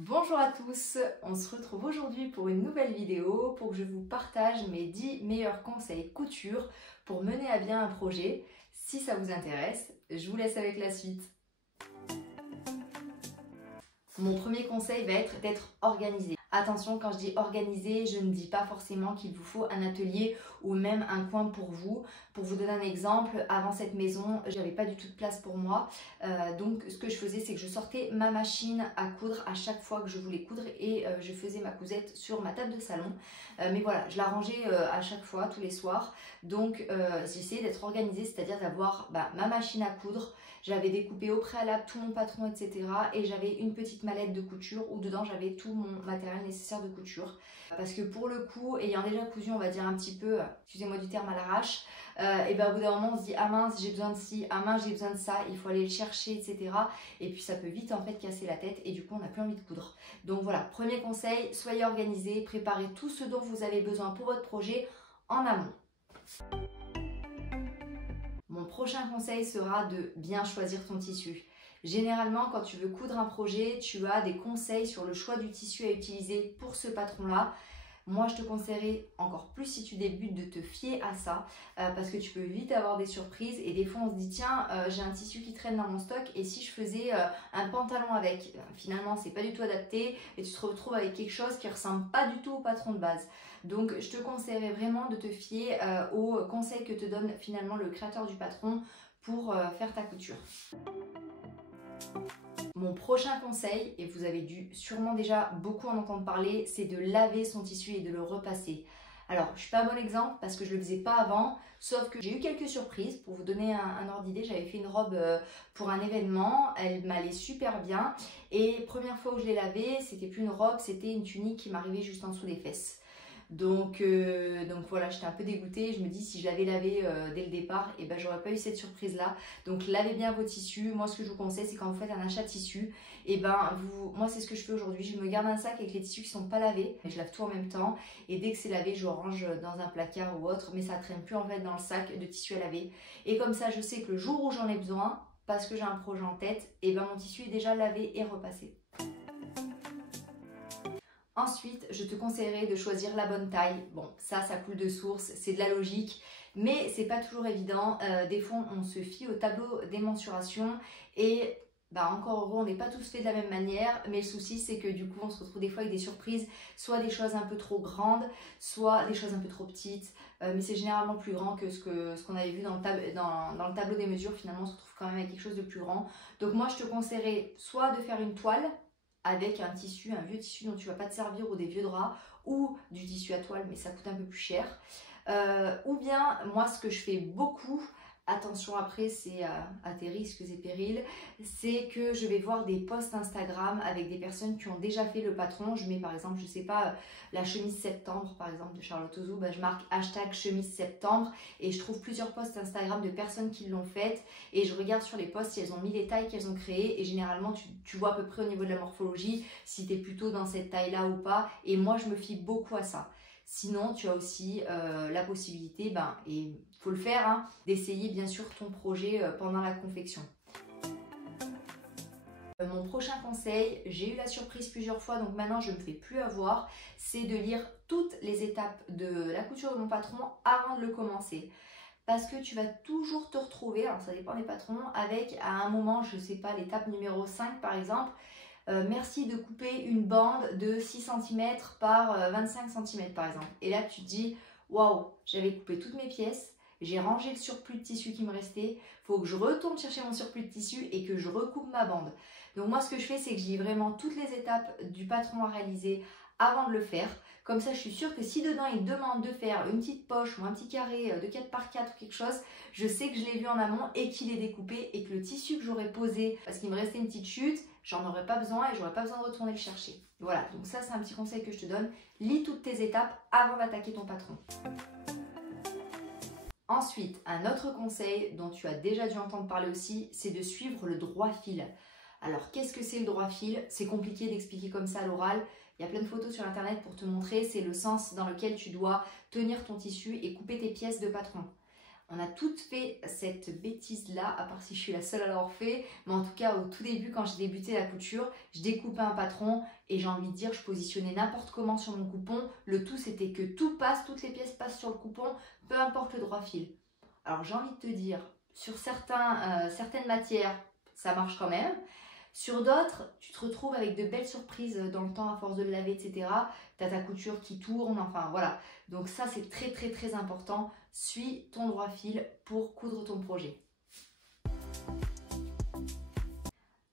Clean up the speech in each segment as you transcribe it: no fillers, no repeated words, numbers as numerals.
Bonjour à tous, on se retrouve aujourd'hui pour une nouvelle vidéo pour que je vous partage mes 10 meilleurs conseils couture pour mener à bien un projet. Si ça vous intéresse, je vous laisse avec la suite. Mon premier conseil va être d'être organisé. Attention, quand je dis organisé, je ne dis pas forcément qu'il vous faut un atelier ou même un coin pour vous. Pour vous donner un exemple, avant cette maison, j'avais pas du tout de place pour moi. Donc ce que je faisais, c'est que je sortais ma machine à coudre à chaque fois que je voulais coudre et je faisais ma cousette sur ma table de salon. Mais voilà, je la rangeais à chaque fois, tous les soirs. Donc j'essayais d'être organisée, c'est-à-dire d'avoir ma machine à coudre. J'avais découpé au préalable tout mon patron, etc. Et j'avais une petite mallette de couture où dedans j'avais tout mon matériel nécessaire de couture. Parce que pour le coup, ayant déjà cousu, on va dire un petit peu, excusez-moi du terme, à l'arrache, et ben au bout d'un moment on se dit ah mince j'ai besoin de ci, ah mince j'ai besoin de ça, il faut aller le chercher, etc. Et puis ça peut vite en fait casser la tête et du coup on n'a plus envie de coudre. Donc voilà, premier conseil, soyez organisés, préparez tout ce dont vous avez besoin pour votre projet en amont. Mon prochain conseil sera de bien choisir ton tissu. Généralement, quand tu veux coudre un projet, tu as des conseils sur le choix du tissu à utiliser pour ce patron-là. Moi, je te conseillerais encore plus si tu débutes de te fier à ça parce que tu peux vite avoir des surprises et des fois on se dit tiens, j'ai un tissu qui traîne dans mon stock et si je faisais un pantalon avec, finalement c'est pas du tout adapté et tu te retrouves avec quelque chose qui ressemble pas du tout au patron de base. Donc je te conseillerais vraiment de te fier aux conseils que te donne finalement le créateur du patron pour faire ta couture. Mon prochain conseil, et vous avez dû sûrement déjà beaucoup en entendre parler, c'est de laver son tissu et de le repasser. Alors, je ne suis pas un bon exemple parce que je ne le faisais pas avant, sauf que j'ai eu quelques surprises. Pour vous donner un ordre d'idée, j'avais fait une robe pour un événement, elle m'allait super bien. Et première fois où je l'ai lavée, c'était plus une robe, c'était une tunique qui m'arrivait juste en dessous des fesses. Donc voilà, j'étais un peu dégoûtée. Je me dis si je l'avais lavé dès le départ, et ben j'aurais pas eu cette surprise là. Donc lavez bien vos tissus. Moi ce que je vous conseille, c'est quand vous faites un achat de tissus, et moi c'est ce que je fais aujourd'hui. Je me garde un sac avec les tissus qui sont pas lavés. Je lave tout en même temps et dès que c'est lavé, je range dans un placard ou autre, mais ça traîne plus en fait dans le sac de tissu à laver. Et comme ça, je sais que le jour où j'en ai besoin, parce que j'ai un projet en tête, et ben mon tissu est déjà lavé et repassé. Ensuite, je te conseillerais de choisir la bonne taille. Bon, ça coule de source, c'est de la logique, mais c'est pas toujours évident. Des fois, on se fie au tableau des mensurations et encore heureux, on n'est pas tous faits de la même manière, mais le souci, c'est que du coup, on se retrouve des fois avec des surprises, soit des choses un peu trop grandes, soit des choses un peu trop petites, mais c'est généralement plus grand que ce qu'on avait vu dans le tableau des mesures. Finalement, on se retrouve quand même avec quelque chose de plus grand. Donc moi, je te conseillerais soit de faire une toile, avec un tissu, un vieux tissu dont tu ne vas pas te servir ou des vieux draps ou du tissu à toile mais ça coûte un peu plus cher. Ou bien moi ce que je fais beaucoup, attention après c'est à tes risques et périls, c'est que je vais voir des posts Instagram avec des personnes qui ont déjà fait le patron. Je mets par exemple, je sais pas, la chemise septembre par exemple de Charlotte Ozou, je marque hashtag chemise septembre et je trouve plusieurs posts Instagram de personnes qui l'ont faite et je regarde sur les posts si elles ont mis les tailles qu'elles ont créées et généralement tu vois à peu près au niveau de la morphologie si tu es plutôt dans cette taille là ou pas, et moi je me fie beaucoup à ça. Sinon, tu as aussi la possibilité, et il faut le faire, d'essayer bien sûr ton projet pendant la confection. Mon prochain conseil, j'ai eu la surprise plusieurs fois, donc maintenant je ne me fais plus avoir, c'est de lire toutes les étapes de la couture de mon patron avant de le commencer. Parce que tu vas toujours te retrouver, alors ça dépend des patrons, avec à un moment, je ne sais pas, l'étape numéro 5 par exemple, merci de couper une bande de 6 cm par 25 cm par exemple. Et là tu te dis, waouh, j'avais coupé toutes mes pièces, j'ai rangé le surplus de tissu qui me restait, il faut que je retourne chercher mon surplus de tissu et que je recoupe ma bande. Donc moi ce que je fais, c'est que je lis vraiment toutes les étapes du patron à réaliser avant de le faire. Comme ça, je suis sûre que si dedans il demande de faire une petite poche ou un petit carré de 4 par 4 ou quelque chose, je sais que je l'ai vu en amont et qu'il est découpé et que le tissu que j'aurais posé, parce qu'il me restait une petite chute, j'en aurais pas besoin et j'aurais pas besoin de retourner le chercher. Voilà, donc ça c'est un petit conseil que je te donne. Lis toutes tes étapes avant d'attaquer ton patron. Ensuite, un autre conseil dont tu as déjà dû entendre parler aussi, c'est de suivre le droit fil. Alors, qu'est-ce que c'est le droit fil? C'est compliqué d'expliquer comme ça à l'oral. Il y a plein de photos sur internet pour te montrer. C'est le sens dans lequel tu dois tenir ton tissu et couper tes pièces de patron. On a toutes fait cette bêtise-là, à part si je suis la seule à l'avoir fait. Mais en tout cas, au tout début, quand j'ai débuté la couture, je découpais un patron et j'ai envie de dire, je positionnais n'importe comment sur mon coupon. Le tout, c'était que tout passe, toutes les pièces passent sur le coupon, peu importe le droit fil. Alors, j'ai envie de te dire, sur certaines matières, ça marche quand même. Sur d'autres, tu te retrouves avec de belles surprises dans le temps à force de le laver, etc. Tu as ta couture qui tourne, enfin voilà. Donc ça, c'est très très très important. Suis ton droit fil pour coudre ton projet.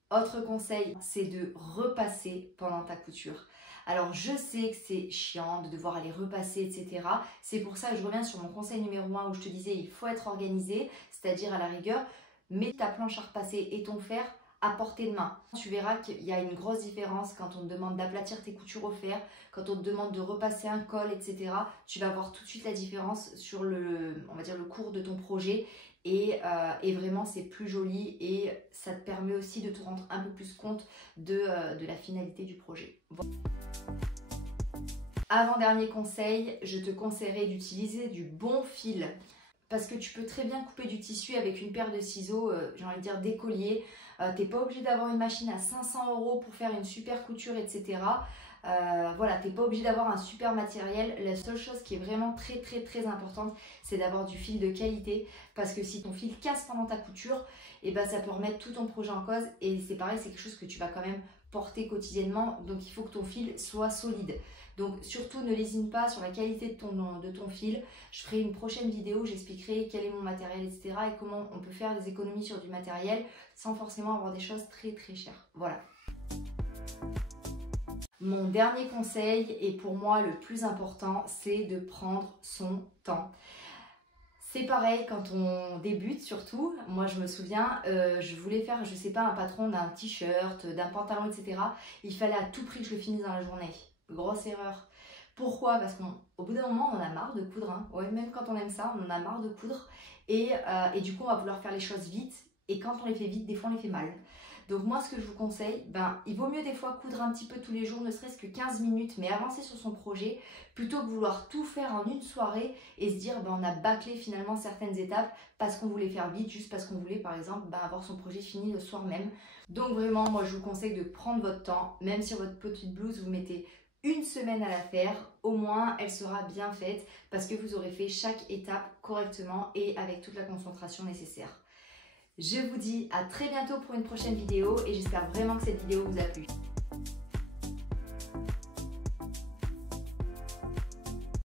Autre conseil, c'est de repasser pendant ta couture. Alors je sais que c'est chiant de devoir aller repasser, etc. C'est pour ça que je reviens sur mon conseil numéro 1 où je te disais il faut être organisé, c'est-à-dire à la rigueur, mets ta planche à repasser et ton fer à portée de main. Tu verras qu'il y a une grosse différence quand on te demande d'aplatir tes coutures au fer, quand on te demande de repasser un col, etc. Tu vas voir tout de suite la différence sur on va dire le cours de ton projet et vraiment c'est plus joli et ça te permet aussi de te rendre un peu plus compte de la finalité du projet. Voilà. Avant-dernier conseil, je te conseillerais d'utiliser du bon fil parce que tu peux très bien couper du tissu avec une paire de ciseaux, j'ai envie de dire d'écolier. T'es pas obligé d'avoir une machine à 500 € pour faire une super couture, etc. Voilà, t'es pas obligé d'avoir un super matériel. La seule chose qui est vraiment très très très importante, c'est d'avoir du fil de qualité parce que si ton fil casse pendant ta couture, et ben ça peut remettre tout ton projet en cause et c'est pareil, c'est quelque chose que tu vas quand même porter quotidiennement, donc il faut que ton fil soit solide. Donc surtout ne lésine pas sur la qualité de ton fil. Je ferai une prochaine vidéo, j'expliquerai quel est mon matériel, etc. et comment on peut faire des économies sur du matériel sans forcément avoir des choses très très chères. Voilà. Mon dernier conseil, et pour moi le plus important, c'est de prendre son temps. C'est pareil quand on débute surtout. Moi je me souviens, je voulais faire, je sais pas, un patron d'un t-shirt, d'un pantalon, etc. Il fallait à tout prix que je le finisse dans la journée. Grosse erreur. Pourquoi? Parce qu'au bout d'un moment, on en a marre de coudre. Hein. Ouais, même quand on aime ça, on en a marre de coudre. Et du coup, on va vouloir faire les choses vite. Et quand on les fait vite, des fois, on les fait mal. Donc moi, ce que je vous conseille, il vaut mieux des fois coudre un petit peu tous les jours, ne serait-ce que 15 minutes, mais avancer sur son projet, plutôt que vouloir tout faire en une soirée et se dire on a bâclé finalement certaines étapes parce qu'on voulait faire vite, juste parce qu'on voulait par exemple avoir son projet fini le soir même. Donc vraiment, moi je vous conseille de prendre votre temps, même sur votre petite blouse, vous mettez une semaine à la faire, au moins elle sera bien faite parce que vous aurez fait chaque étape correctement et avec toute la concentration nécessaire. Je vous dis à très bientôt pour une prochaine vidéo et j'espère vraiment que cette vidéo vous a plu.